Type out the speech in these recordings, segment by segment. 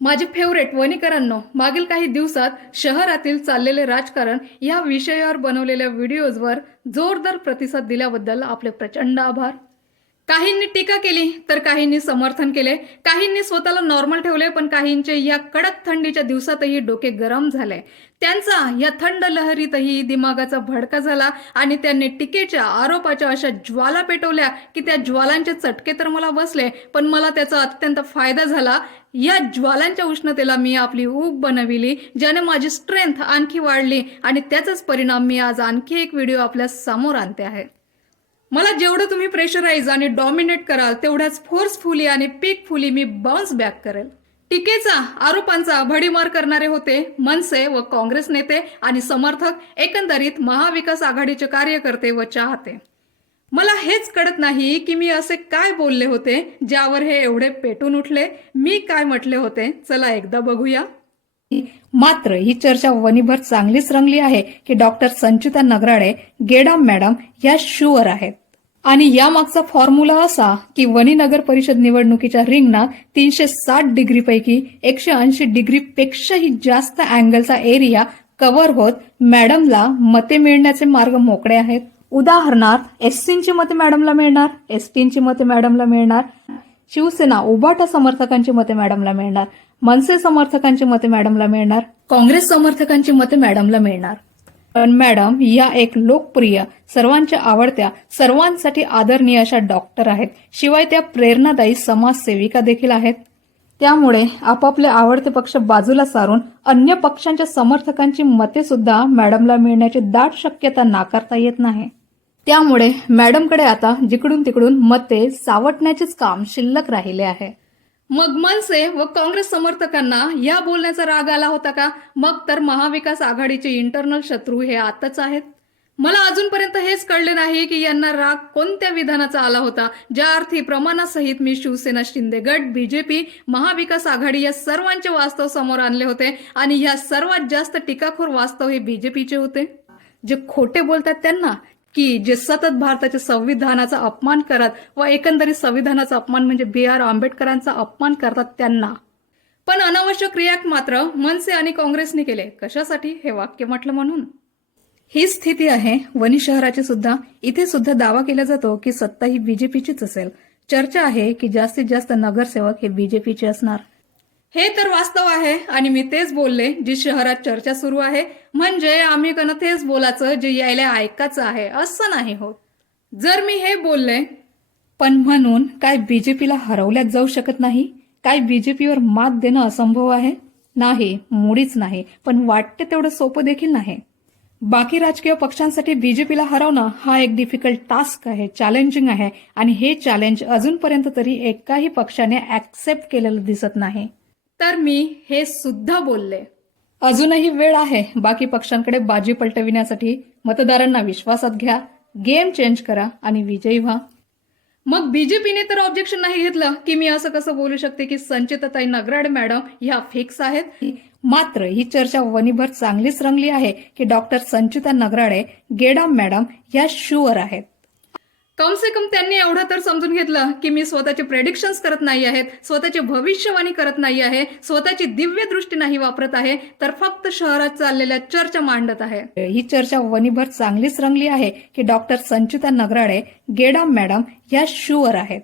माझे फेवरेट वणीकरांनो, मागील काही दिवसात शहरातील चाललेले राजकारण या विषयावर बनवलेल्या व्हिडिओजवर जोरदार प्रतिसाद दिल्याबद्दल आपले प्रचंड आभार. काहींनी टीका केली तर काहींनी समर्थन केले, काहींनी स्वतःला नॉर्मल ठेवले, पण काहींचे या कडक थंडीच्या दिवसातही डोके गरम झाले. त्यांचा या थंड लहरीतही दिमागाचा भडका झाला आणि त्यांनी टीकेच्या आरोपाच्या अशा ज्वाला पेटवल्या की त्या ज्वालांचे चटके तर मला बसले, पण मला त्याचा अत्यंत फायदा झाला. या ज्वालांच्या उष्णतेला मी आपली ऊब बनविली, ज्याने माझी स्ट्रेंथ आणखी वाढली आणि त्याचाच परिणाम मी आज आणखी एक व्हिडिओ आपल्या समोर आणते आहे. मला जेवढं तुम्ही प्रेशराईज आणि डॉमिनेट कराल तेवढ्याच फोर्सफुली आणि पीकफुली मी बाउन्स बॅक करेल. टीकेचा आरोपांचा भडीमार करणारे होते मनसे व काँग्रेस नेते आणि समर्थक, एकंदरीत महाविकास आघाडीचे कार्यकर्ते व चाहते. मला हेच कळत नाही की मी असे काय बोलले होते ज्यावर हे एवढे पेटून उठले. मी काय म्हटले होते, चला एकदा बघूया. मात्र ही चर्चा वणीभर चांगलीच रंगली आहे की डॉक्टर संचिता नगराळे गेडाम मॅडम या शुअर आहेत. आणि यामागचा फॉर्म्युला असा की वणी नगर परिषद निवडणुकीच्या रिंगणात 360 डिग्रीपैकी 180 डिग्रीपेक्षाही जास्त अँगलचा एरिया कव्हर होत मॅडमला मते मिळण्याचे मार्ग मोकळे आहेत. उदाहरणार्थ एससींची मते मॅडमला मिळणार, एसटींची मते मॅडमला मिळणार, शिवसेना उभाटा समर्थकांची मते मॅडमला मिळणार, मनसे समर्थकांची मते मॅडमला मिळणार, काँग्रेस समर्थकांची मते मॅडमला मिळणार. पण मॅडम या एक लोकप्रिय, सर्वांच्या आवडत्या, सर्वांसाठी आदरणीय अशा डॉक्टर आहेत. शिवाय त्या प्रेरणादायी समाजसेविका देखील आहेत. त्यामुळे आपापले आवडते पक्ष बाजूला सारून अन्य पक्षांच्या समर्थकांची मते सुद्धा मॅडमला मिळण्याची दाट शक्यता नाकारता येत नाही. त्यामुळे मॅडमकडे आता जिकडून तिकडून मते सावटण्याचेच काम शिल्लक राहिले आहे. मग मनसे व काँग्रेस समर्थकांना या बोलण्याचा राग आला होता का? मग तर महाविकास आघाडीचे इंटरनल शत्रू हे आताच आहेत. मला अजूनपर्यंत हेच कळले नाही की यांना राग कोणत्या विधानाचा आला होता, ज्या अर्थी प्रमाणासहित मी शिवसेना, शिंदे गट, बीजेपी, महाविकास आघाडी या सर्वांचे वास्तव समोर आणले होते आणि या सर्वात जास्त टीकाखोर वास्तव हे बीजेपीचे होते. जे खोटे बोलतात त्यांना, की जे सतत भारताच्या संविधानाचा अपमान करत व एकंदरीत संविधानाचा अपमान म्हणजे B.R. आंबेडकरांचा अपमान करतात त्यांना. पण अनावश्यक रिॲक्ट मात्र मनसे आणि काँग्रेसने केले. कशासाठी? हे वाक्य म्हटलं म्हणून. ही स्थिती आहे वणी शहराची सुद्धा. इथे सुद्धा दावा केला जातो की सत्ता ही बीजेपीचीच असेल. चर्चा आहे की जास्तीत जास्त नगरसेवक हे बीजेपीचे असणार. हे तर वास्तव आहे आणि मी तेच बोलले जी शहरात चर्चा सुरू आहे. म्हणजे आम्ही कन तेच बोलायचं जे यायला ऐकायचं आहे असं नाही होत. जर मी हे बोलले पण म्हणून काय बीजेपीला हरवल्याच जाऊ शकत नाही? काय बीजेपीवर मात देणं असंभव आहे? नाही, मुळीच नाही. पण वाटते तेवढं सोपं देखील नाही. बाकी राजकीय पक्षांसाठी बीजेपीला हरवणं हा एक डिफिकल्ट टास्क आहे, चॅलेंजिंग आहे आणि हे चॅलेंज अजूनपर्यंत तरी एकाही पक्षाने ऍक्सेप्ट केलेलं दिसत नाही. तर मी हे सुद्धा बोलले. अजूनही वेळ आहे बाकी पक्षांकडे बाजी पलटविण्यासाठी. मतदारांना विश्वासात घ्या, गेम चेंज करा आणि विजयी व्हा. मग बीजेपीने तर ऑब्जेक्शन नाही घेतलं की मी असं कसं बोलू शकते की संचिताताई नगराळे मॅडम ह्या फिक्स आहेत. मात्र ही चर्चा वणीभर चांगलीच रंगली आहे की डॉक्टर संचिता नगराळे गेडाम मॅडम या शुअर आहेत. कम से कम त्यांनी एवढं तर समजून घेतलं की मी स्वतःचे प्रेडिक्शन्स करत नाही आहेत, स्वतःची भविष्यवाणी करत नाही आहे, स्वतःची दिव्य दृष्टी नाही वापरत आहे, तर फक्त शहरात चाललेल्या चर्चा मांडत आहे. ही चर्चा वणीभर चांगलीच रंगली आहे की डॉक्टर संचिता नगराळे गेडाम मॅडम या शुअर आहेत.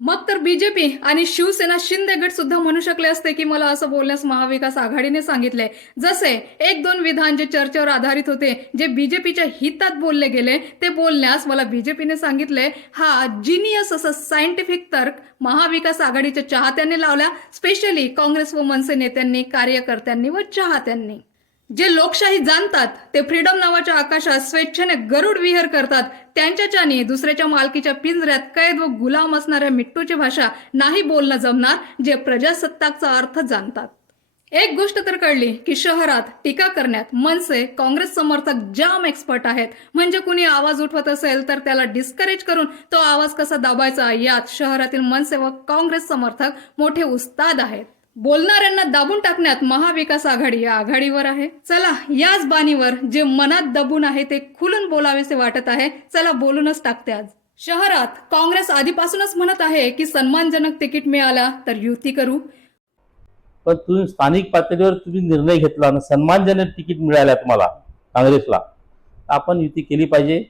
मग तर बीजेपी आणि शिवसेना, शिंदे गट सुद्धा म्हणू शकले असते की मला असं बोलण्यास महाविकास आघाडीने सांगितले. जसे एक दोन विधान जे चर्चेवर आधारित होते, जे बीजेपीच्या हितात बोलले गेले, ते बोलण्यास मला बीजेपीने सांगितले. हा जिनियस असा सायंटिफिक तर्क महाविकास आघाडीच्या चाहत्यांनी लावला, स्पेशली काँग्रेस व मनसे नेत्यांनी, कार्यकर्त्यांनी व चाहत्यांनी. जे लोकशाही जाणतात ते फ्रीडम नावाच्या आकाशात स्वेच्छेने गरुड विहार करतात. त्यांच्याच्याने दुसऱ्याच्या मालकीच्या पिंजऱ्यात कैद व गुलाम असणाऱ्या मिट्टूची भाषा नाही बोलणं जमणार, जे प्रजासत्ताकचा अर्थ जाणतात. एक गोष्ट तर कळली की शहरात टीका करण्यात मनसे, काँग्रेस समर्थक जाम एक्सपर्ट आहेत. म्हणजे कुणी आवाज उठवत असेल तर त्याला डिस्करेज करून तो आवाज कसा दाबायचा यात शहरातील मनसे व काँग्रेस समर्थक मोठे उस्ताद आहेत. बोलणाऱ्यांना दाबून टाकण्यात महाविकास आघाडी या आघाडीवर आहे. चला याच बाणीवर जे मनात दबून आहे ते खुलून बोलावेसे वाटत आहे, चला बोलूनच टाकते. आज शहरात काँग्रेस आधीपासूनच म्हणत आहे की सन्मानजनक तिकीट मिळाला तर युती करू. पण तुम्ही स्थानिक पातळीवर तुम्ही निर्णय घेतला आणि सन्मानजनक तिकीट मिळाल्या तुम्हाला काँग्रेसला, आपण युती केली पाहिजे.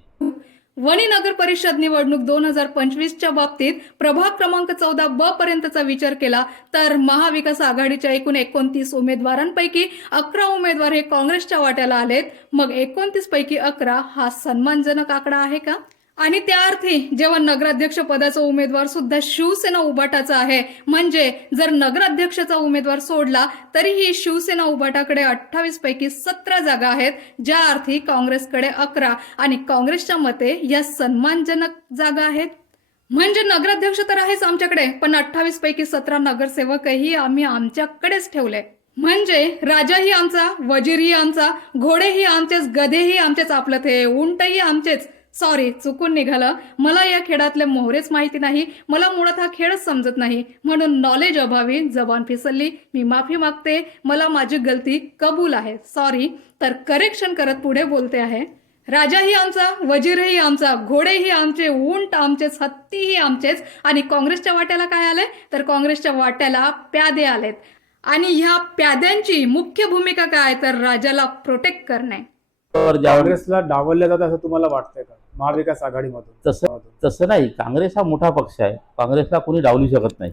वणी नगर परिषद निवडणूक 2025च्या बाबतीत प्रभाग क्रमांक 14 पर्यंतचा विचार केला तर महाविकास आघाडीच्या एकूण 29 उमेदवारांपैकी 11 उमेदवार हे काँग्रेसच्या वाट्याला आलेत. मग 29 पैकी 11 हा सन्मानजनक आकडा आहे का? आणि त्या अर्थी जेव्हा नगराध्यक्ष पदाचा उमेदवार सुद्धा शिवसेना उभाटाचा आहे, म्हणजे जर नगराध्यक्षाचा उमेदवार सोडला तरीही शिवसेना उभाटाकडे 28 पैकी 17 जागा आहेत, ज्या अर्थी काँग्रेसकडे 11 आणि काँग्रेसच्या मते या सन्मानजनक जागा आहेत. म्हणजे नगराध्यक्ष तर आहेच आमच्याकडे, पण 28 पैकी 17 नगरसेवकही आम्ही आमच्याकडेच ठेवले. म्हणजे राजाही आमचा, वजीरही आमचा, घोडेही आमचेच, गधेही आमचेच, आपलं ते उंटही आमचेच. सॉरी, चुकून निघालं. मला या खेळातले मोहरेच माहिती नाही. मला मुळात हा खेळच समजत नाही, म्हणून नॉलेज अभावी जबान फिसलली. मी माफी मागते, मला माझी गलती कबूल आहे. सॉरी. तर करेक्शन करत पुढे बोलते आहे. राजाही आमचा, वजीरही आमचा, घोडेही आमचे, उंट आमचेच, हत्तीही आमचेच. आणि काँग्रेसच्या वाट्याला काय आले तर काँग्रेसच्या वाट्याला प्यादे आलेत. आणि ह्या प्याद्यांची मुख्य भूमिका काय तर राजाला प्रोटेक्ट करणे. काँग्रेसला डावललं जातं असं तुम्हाला वाटतंय का महाविकास आघाडीमधून? तसं नाही. काँग्रेस हा मोठा पक्ष आहे, काँग्रेसला कोणी डावलू शकत नाही.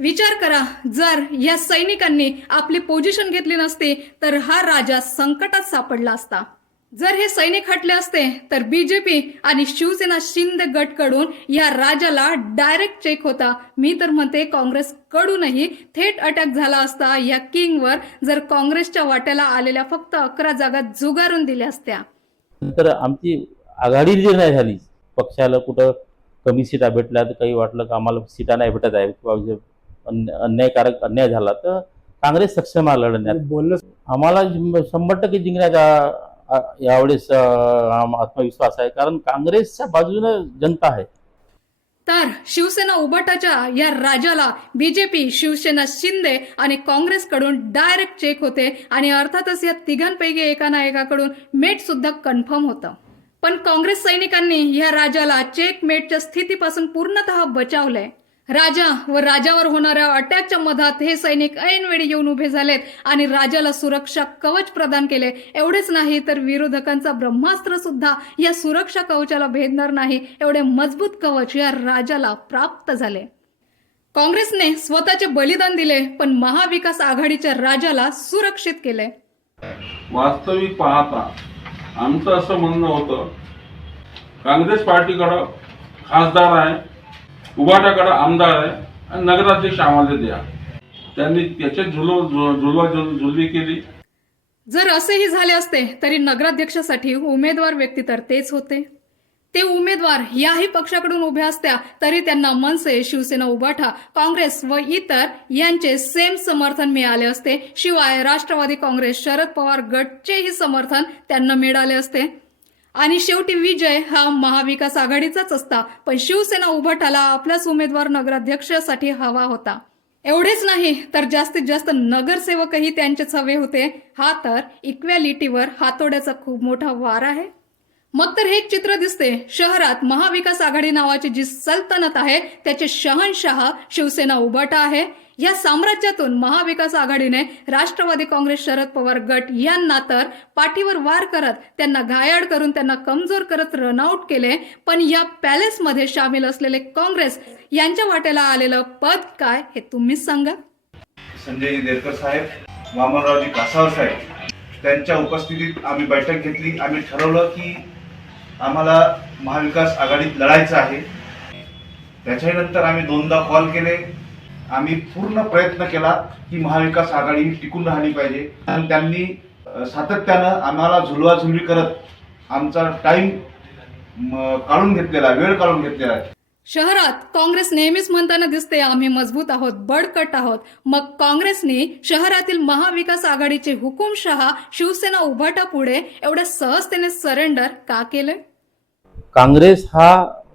विचार करा, जर या सैनिकांनी आपली पोझिशन घेतली नसती तर हा राजा संकटात सापडला असता. जर हे सैनिक हटले असते तर बीजेपी आणि शिवसेना शिंदे गटकडून या राजाला डायरेक्ट चेक होता. मी तर म्हणते काँग्रेस कडूनही थेट अटॅक झाला असता या किंगवर, जर काँग्रेसच्या वाट्याला आलेल्या फक्त 11 जागा जुगारून दिल्या असत्या. तर आमची आघाडी जी नाही झाली, पक्षाला कुठं कमी सीटा भेटल्या तर काही वाटलं की आम्हाला सीटा नाही भेटत आहे किंवा अन्यायकारक अन्याय झाला तर काँग्रेस सक्षम आहे लढण्यात. बोललं आम्हाला 100% जिंकण्याचा यावेळेस आत्मविश्वास आहे, कारण काँग्रेसच्या बाजूने जनता आहे. तर शिवसेना उभाटाच्या या राजाला बीजेपी, शिवसेना शिंदे आणि काँग्रेसकडून डायरेक्ट चेक होते आणि अर्थातच या तिघांपैकी एका ना एकाकडून मेट सुद्धा कन्फर्म होतं. पण काँग्रेस सैनिकांनी या राजाला चेकमेटच्या स्थितीपासून पूर्णतः बचावलंय. राजा व राजावर होणाऱ्या अटॅकच्या मधात हे सैनिक ऐनवेळी येऊन उभे झालेत आणि राजाला सुरक्षा कवच प्रदान केले. एवढेच नाही तर विरोधकांचा ब्रह्मास्त्र सुद्धा या सुरक्षा कवचाला भेदणार नाही, एवढे मजबूत कवच या राजाला प्राप्त झाले. काँग्रेसने स्वतःचे बलिदान दिले, पण महाविकास आघाडीच्या राजाला सुरक्षित केले. वास्तविक पाहता आमचं असं म्हणणं होतं, काँग्रेस पार्टीकडं खासदार आहे, उभाटाकडे आमदार आहे आणि नगराध्यक्ष आम्हाला द्या. त्यांनी त्याच्यात झुलवी केली. जर असेही झाले असते तरी नगराध्यक्षासाठी उमेदवार व्यक्ती तर तेच होते. ते उमेदवार याही पक्षाकडून उभे असत्या तरी त्यांना मनसे, शिवसेना उभाटा, काँग्रेस व इतर यांचे सेम समर्थन मिळाले असते. शिवाय राष्ट्रवादी काँग्रेस, शरद पवार गटचेही समर्थन त्यांना मिळाले असते. आणि शेवटी विजय हा महाविकास आघाडीचाच असता. पण शिवसेना उभाटाला आपलाच उमेदवार नगराध्यक्षासाठी हवा होता. एवढेच नाही तर जास्तीत जास्त नगरसेवकही त्यांचेच हवे होते. हा तर इक्वॅलिटीवर हातोड्याचा खूप मोठा वार आहे. मग तर हे चित्र दिसते, शहरात महाविकास आघाडी नावाची जी सल्तनत आहे त्याचे शहनशाह शिवसेना उभाटा आहे. या साम्राज्यातून महाविकास आघाडीने राष्ट्रवादी काँग्रेस, शरद पवार गट यांना तर पाठीवर वार करत, त्यांना घायाळ करून, त्यांना कमजोर करत रनआउट केले. पण या पॅलेसमध्ये सामील असलेले काँग्रेस यांच्या वाट्याला आलेलं पद काय हे तुम्हीच सांगा. संजय देरकर साहेब, वामनरावजी कासावर साहेब त्यांच्या उपस्थितीत आम्ही बैठक घेतली. आम्ही ठरवलं की आम्हाला महाविकास आघाडीत लढायचं आहे. त्याच्यानंतर आम्ही 2दा कॉल केले. आम्ही पूर्ण प्रयत्न केला की महाविकास आघाडी टिकून राहिली पाहिजे. आणि त्यांनी सातत्यानं आम्हाला झुलवाझुलवी करत आमचा टाइम काढून घेतलेला, वेळ काढून घेतलेला आहे. शहरात काँग्रेस नेहमीच म्हणताना दिसते आम्ही मजबूत आहोत, बळकट आहोत. मग काँग्रेसने शहरातील महाविकास आघाडीचे हुकुमशहा शिवसेना उभाटा पुढे एवढ्या सहजतेने सरेंडर का केले? काँग्रेस हा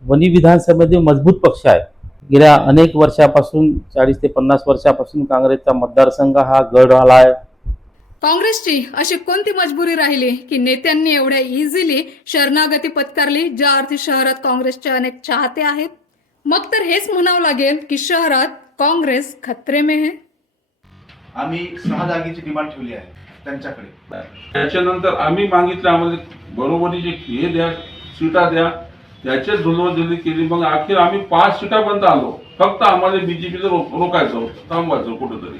वणी विधानसभेमध्ये मजबूत पक्ष आहे. गेल्या अनेक वर्षापासून 40 ते 50 वर्षापासून काँग्रेसचा मतदारसंघ हा गड आला आहे. काँग्रेसची अशी कोणती मजबुरी राहिली की नेत्यांनी एवढ्या इझिली शरणागती पत्कारली, ज्या अर्थी शहरात काँग्रेसचे अनेक चाहते आहेत? मग तर हेच म्हणावं लागेल की शहरात काँग्रेस खतरे में है. आम्ही 6 जागेची डिमांड ठेवली आहे त्यांच्याकडे. त्याच्यानंतर आम्ही मागितलं आम्हाला बरोबरीचे हे द्या, सीटा द्या, त्याचे जुलवजली केली. मग अखेर आम्ही 5 सीटापर्यंत आलो. फक्त आम्हाला बीजेपीचं रोखायचं होतं, थांबवायचं कुठंतरी.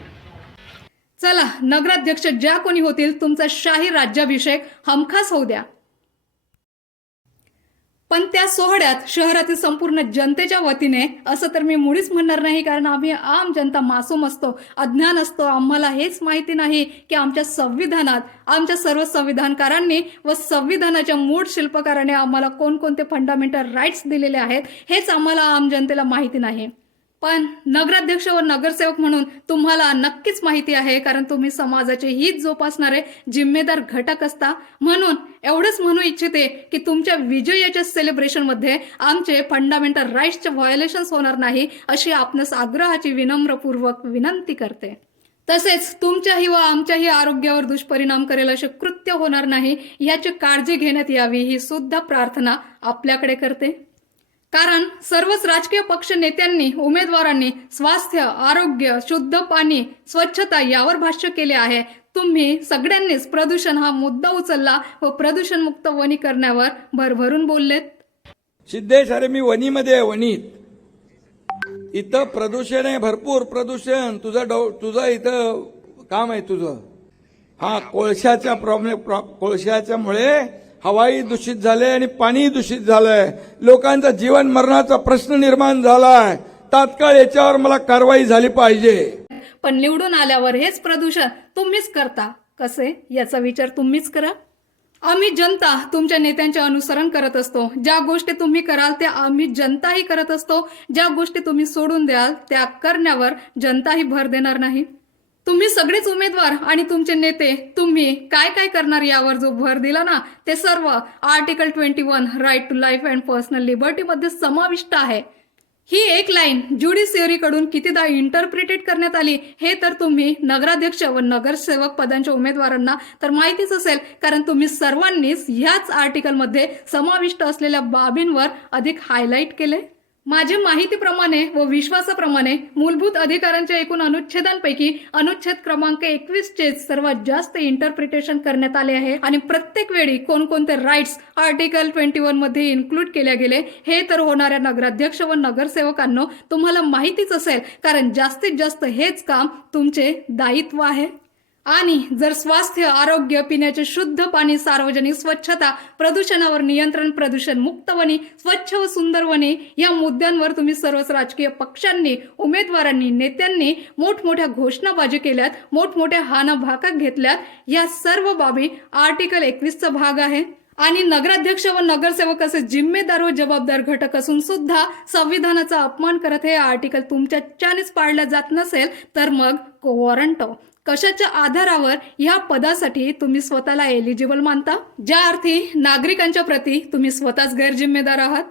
चला, नगराध्यक्ष ज्या कोणी होतील तुमचा शाही राज्याभिषेक हमखास होऊ द्या. पण त्या सोहळ्यात शहरातील संपूर्ण जनतेच्या वतीने असं तर मी मुळीच म्हणणार नाही, कारण आम्ही आम जनता मासूम असतो, अज्ञान असतो. आम्हाला हेच माहिती नाही की आमच्या संविधानात आमच्या सर्व संविधानकारांनी व संविधानाच्या मूळ शिल्पकाराने आम्हाला कोणकोणते फंडामेंटल राईट्स दिलेले आहेत हेच आम्हाला आम जनतेला माहिती नाही. पण नगराध्यक्ष व नगरसेवक म्हणून तुम्हाला नक्कीच माहिती आहे, कारण तुम्ही समाजाचे हित जोपासणारे जिम्मेदार घटक असता. म्हणून एवढंच म्हणू इच्छिते की तुमच्या विजयाच्या सेलिब्रेशनमध्ये आमचे फंडामेंटल राईट्सचे व्हायोलेशन्स होणार नाही अशी आपणास आग्रहाची विनम्रपूर्वक विनंती करते. तसेच तुमच्याही व आमच्याही आरोग्यावर दुष्परिणाम करेल असे कृत्य होणार नाही याची काळजी घेण्यात यावी ही सुद्धा प्रार्थना आपल्याकडे करते. कारण सर्वच राजकीय पक्ष नेत्यांनी उमेदवारांनी स्वास्थ्य, आरोग्य, शुद्ध पाणी, स्वच्छता यावर भाष्य केले आहे. तुम्ही सगळ्यांनीच प्रदूषण हा मुद्दा उचलला व प्रदूषण मुक्त वनी करण्यावर भरभरून बोललेत. सिद्धेश, अरे मी वनीमध्ये आहे, वनीत. इथं प्रदूषण आहे, भरपूर प्रदूषण. तुझं इथं काम आहे तुझं. हा कोळशाचा प्रॉब्लेम, कोळशाच्यामुळे हवाई दूषित झाले आणि पाणी दूषित झालंय. लोकांचा जीवन मरणाचा प्रश्न निर्माण झालाय. तात्काळ याच्यावर मला कारवाई झाली पाहिजे. पण निवडून आल्यावर हेच प्रदूषण तुम्हीच करता कसे याचा विचार तुम्हीच करा. आम्ही जनता तुमच्या नेत्यांचे अनुसरण करत असतो. ज्या गोष्टी तुम्ही कराल त्या आम्ही जनताही करत असतो. ज्या गोष्टी तुम्ही सोडून द्याल त्या करण्यावर जनताही भर देणार नाही. तुम्ही सगळेच उमेदवार आणि तुमचे नेते तुम्ही काय काय करणार यावर जो भर दिला ना, ते सर्व article 21 right to life and personal liberty मध्ये समाविष्ट आहे. ही एक लाईन ज्युडिशियरीकडून कितीदा इंटरप्रिटेट करण्यात आली हे तर तुम्ही नगराध्यक्ष व नगरसेवक पदांच्या उमेदवारांना तर माहितीच असेल, कारण तुम्ही सर्वांनीच ह्याच आर्टिकलमध्ये समाविष्ट असलेल्या बाबींवर अधिक हायलाईट केले. माझ्या माहितीप्रमाणे व विश्वासाप्रमाणे मूलभूत अधिकारांच्या एकूण अनुच्छेदांपैकी अनुच्छेद क्रमांक 21 चे सर्वात जास्त इंटरप्रिटेशन करण्यात आले आहे आणि प्रत्येक वेळी कोणकोणते राईट्स आर्टिकल 21 मध्ये इन्क्लूड केले गेले हे तर होणाऱ्या नगराध्यक्ष व नगरसेवकांनो तुम्हाला माहितीच असेल, कारण जास्तीत जास्त हेच काम तुमचे दायित्व आहे. आणि जर स्वास्थ्य, आरोग्य, पिण्याचे शुद्ध पाणी, सार्वजनिक स्वच्छता, प्रदूषणावर नियंत्रण, प्रदूषण मुक्त वनी, स्वच्छ व सुंदर वनी या मुद्द्यांवर तुम्ही सर्वच राजकीय पक्षांनी, उमेदवारांनी, नेत्यांनी मोठमोठ्या घोषणाबाजी केल्यात, मोठमोठ्या हाणाभाका घेतल्यात. या सर्व बाबी आर्टिकल 21चा भाग आहे. आणि नगराध्यक्ष व नगरसेवक असे जिम्मेदार व जबाबदार घटक असून सुद्धा संविधानाचा अपमान करत हे आर्टिकल तुमच्याच्यानेच पाळल्या जात नसेल तर मग वॉरंटो कशाच्या आधारावर या पदासाठी तुम्ही स्वतःला एलिजिबल मानता? ज्या अर्थी नागरिकांच्या प्रती तुम्ही स्वतःच गैरजिम्मेदार आहात.